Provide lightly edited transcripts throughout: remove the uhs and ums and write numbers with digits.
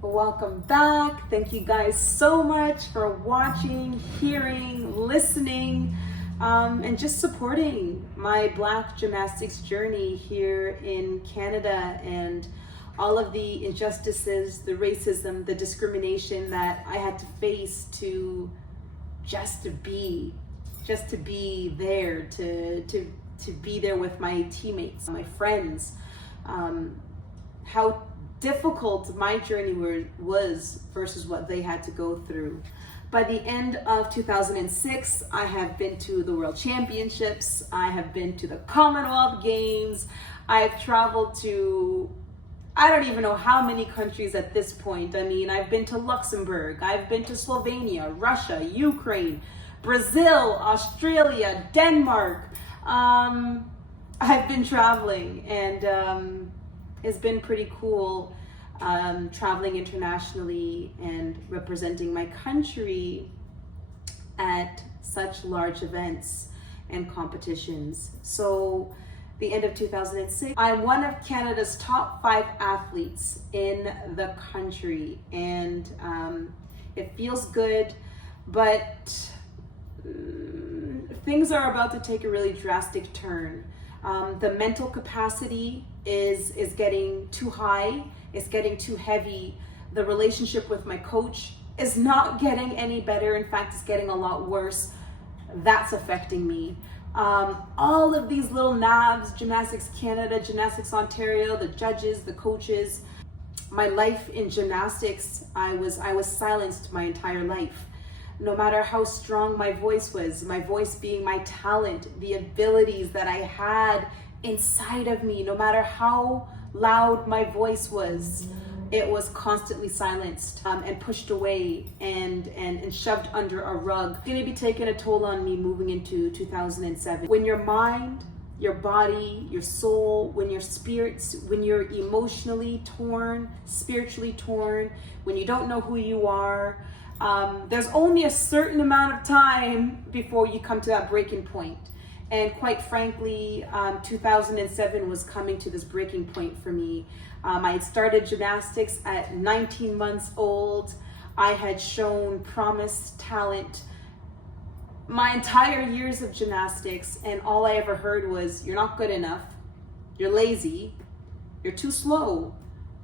Welcome back. Thank you guys so much for watching, hearing, listening, and just supporting my Black gymnastics journey here in Canada and all of the injustices, the racism, the discrimination that I had to face to just to be there, to be there with my teammates, my friends. How difficult my journey was versus what they had to go through. By the end of 2006, I have been to the World Championships, I have been to the Commonwealth Games, I've traveled to, I don't even know how many countries at this point. I mean, I've been to Luxembourg, I've been to Slovenia, Russia, Ukraine, Brazil, Australia, Denmark. I've been traveling, and it's been pretty cool traveling internationally and representing my country at such large events and competitions. So the end of 2006, I'm one of Canada's top 5 athletes in the country, and it feels good, but things are about to take a really drastic turn. The mental capacity is getting too high, it's getting too heavy. The relationship with my coach is not getting any better. In fact, it's getting a lot worse. That's affecting me. All of these little knobs, Gymnastics Canada, Gymnastics Ontario, the judges, the coaches, my life in gymnastics, I was silenced my entire life. No matter how strong my voice was, my voice being my talent, the abilities that I had inside of me, no matter how loud my voice was, it was constantly silenced and pushed away and shoved under a rug. It's gonna be taking a toll on me moving into 2007. When your mind, your body, your soul, when your spirits, when you're emotionally torn, spiritually torn, when you don't know who you are, there's only a certain amount of time before you come to that breaking point. And quite frankly, 2007 was coming to this breaking point for me. I had started gymnastics at 19 months old. I had shown promise, talent, my entire years of gymnastics, and all I ever heard was, you're not good enough, you're lazy, you're too slow,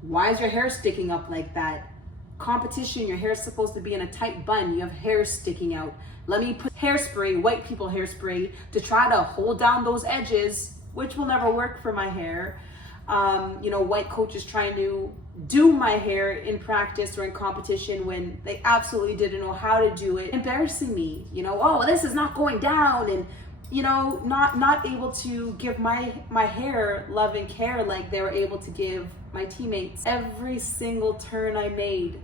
why is your hair sticking up like that? Competition, your hair is supposed to be in a tight bun, you have hair sticking out. Let me put hairspray, white people hairspray, to try to hold down those edges, which will never work for my hair. White coaches trying to do my hair in practice or in competition when they absolutely didn't know how to do it. Embarrassing me, oh, this is not going down, and not able to give my hair love and care like they were able to give my teammates. Every single turn I made,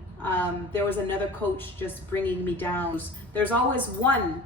there was another coach just bringing me down. There's always one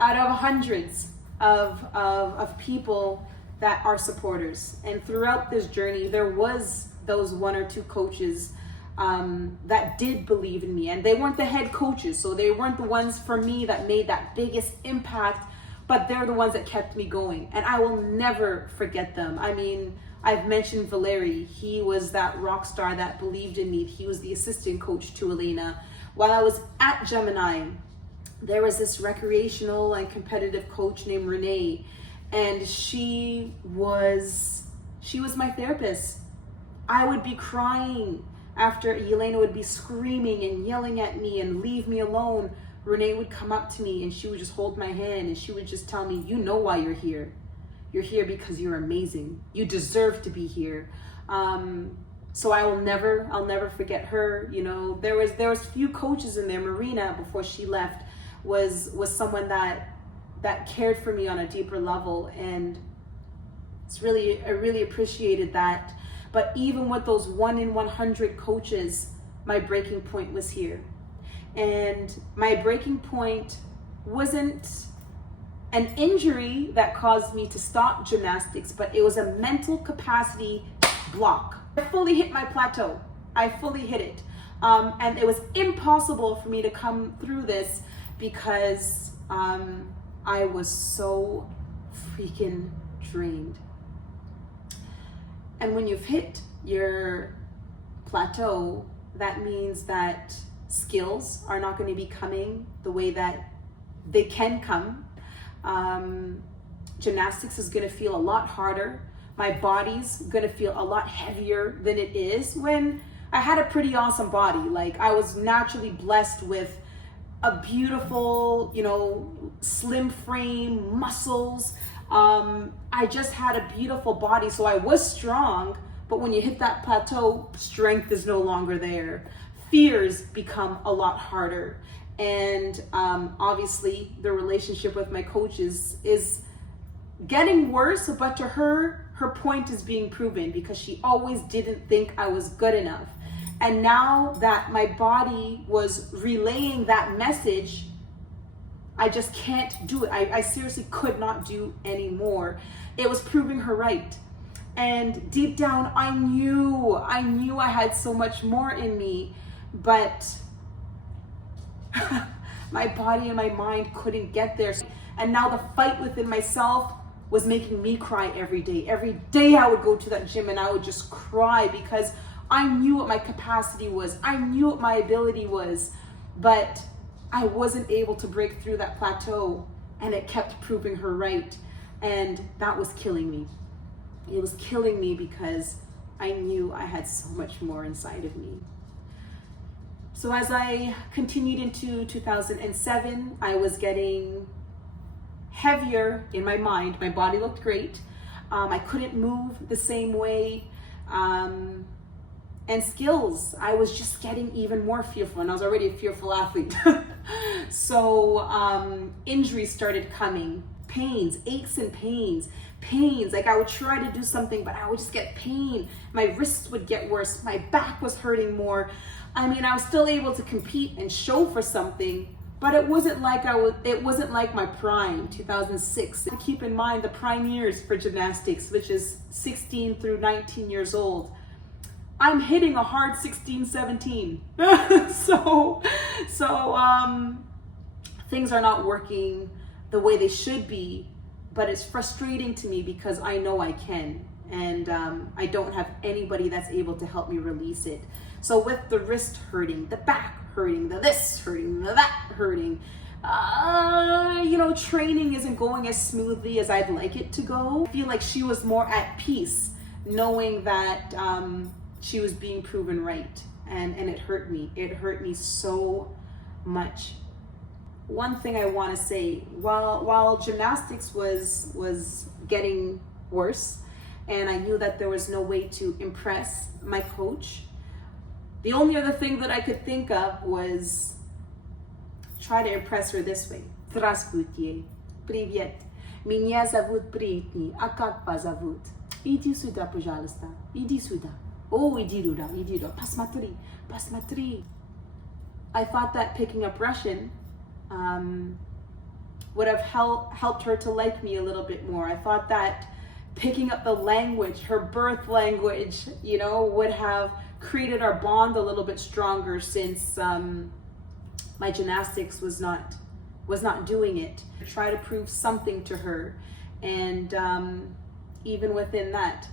out of hundreds of people that are supporters. And throughout this journey, there was those 1 or 2 coaches that did believe in me. And they weren't the head coaches, so they weren't the ones for me that made that biggest impact, but they're the ones that kept me going. And I will never forget them. I mean, I've mentioned Valeri. He was that rock star that believed in me. He was the assistant coach to Elena. While I was at Gemini, there was this recreational and competitive coach named Renee, and she was my therapist. I would be crying after Elena would be screaming and yelling at me and leave me alone. Renee would come up to me and she would just hold my hand and she would just tell me, you know why you're here. You're here because you're amazing. You deserve to be here. So I'll never forget her. There was few coaches in there. Marina, before she left, was someone that cared for me on a deeper level, and I really appreciated that. But even with those 1 in 100 coaches, my breaking point was here. And my breaking point wasn't an injury that caused me to stop gymnastics, but it was a mental capacity block. I fully hit my plateau. I fully hit it. And it was impossible for me to come through this because I was so freaking drained. And when you've hit your plateau, that means that skills are not going to be coming the way that they can come. Gymnastics is going to feel a lot harder. My body's going to feel a lot heavier than it is when I had a pretty awesome body. Like, I was naturally blessed with a beautiful, slim frame, muscles. I just had a beautiful body, so I was strong. But when you hit that plateau, strength is no longer there. Fears become a lot harder. And obviously, the relationship with my coach is getting worse, but to her point is being proven, because she always didn't think I was good enough. And now that my body was relaying that message, I just can't do it. I seriously could not do anymore. It was proving her right. And deep down, I knew I had so much more in me, but my body and my mind couldn't get there. And now the fight within myself was making me cry every day. Every day I would go to that gym and I would just cry, because I knew what my capacity was. I knew what my ability was, but I wasn't able to break through that plateau, and it kept proving her right. And that was killing me. It was killing me because I knew I had so much more inside of me. So as I continued into 2007, I was getting heavier in my mind. My body looked great. I couldn't move the same way. And skills, I was just getting even more fearful, and I was already a fearful athlete. So injuries started coming, pains, aches and pains. Like, I would try to do something, but I would just get pain. My wrists would get worse. My back was hurting more. I mean, I was still able to compete and show for something, but it wasn't like my prime, 2006. Keep in mind the prime years for gymnastics, which is 16 through 19 years old. I'm hitting a hard 16, 17. So things are not working the way they should be, but it's frustrating to me because I know I can, and I don't have anybody that's able to help me release it. So with the wrist hurting, the back hurting, the this hurting, the that hurting, training isn't going as smoothly as I'd like it to go. I feel like she was more at peace knowing that she was being proven right, and it hurt me. It hurt me so much. One thing I want to say, while gymnastics was getting worse, and I knew that there was no way to impress my coach, the only other thing that I could think of was try to impress her this way. Здравствуйте, привет, меня зовут Бритни, а как вас зовут? Иди сюда, пожалуйста, иди сюда. Oh, иди туда, посмотри. I thought that picking up Russian would have helped her to like me a little bit more. I thought that picking up the language, her birth language, would have created our bond a little bit stronger, since my gymnastics was not doing it. I tried to prove something to her, and even within that,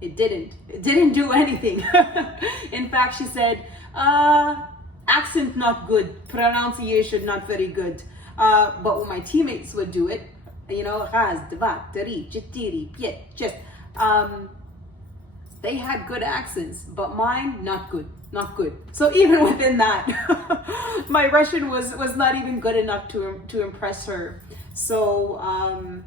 it didn't do anything. In fact, she said, accent not good, pronunciation not very good. But when my teammates would do it, раз, два, три, четыре, пять, шесть, they had good accents, but mine not good. So even within that, my Russian was not even good enough to impress her. So I'm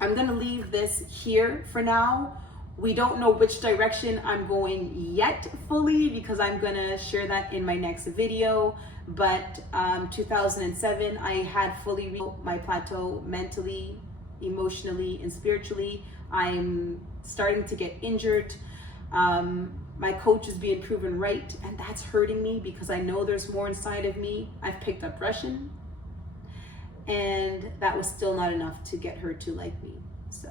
gonna leave this here for now. We don't know which direction I'm going yet fully, because I'm gonna share that in my next video. But 2007, I had fully reached my plateau mentally, emotionally, and spiritually. I'm starting to get injured. My coach is being proven right, and that's hurting me because I know there's more inside of me. I've picked up Russian, and that was still not enough to get her to like me. So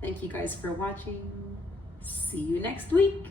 thank you guys for watching. See you next week.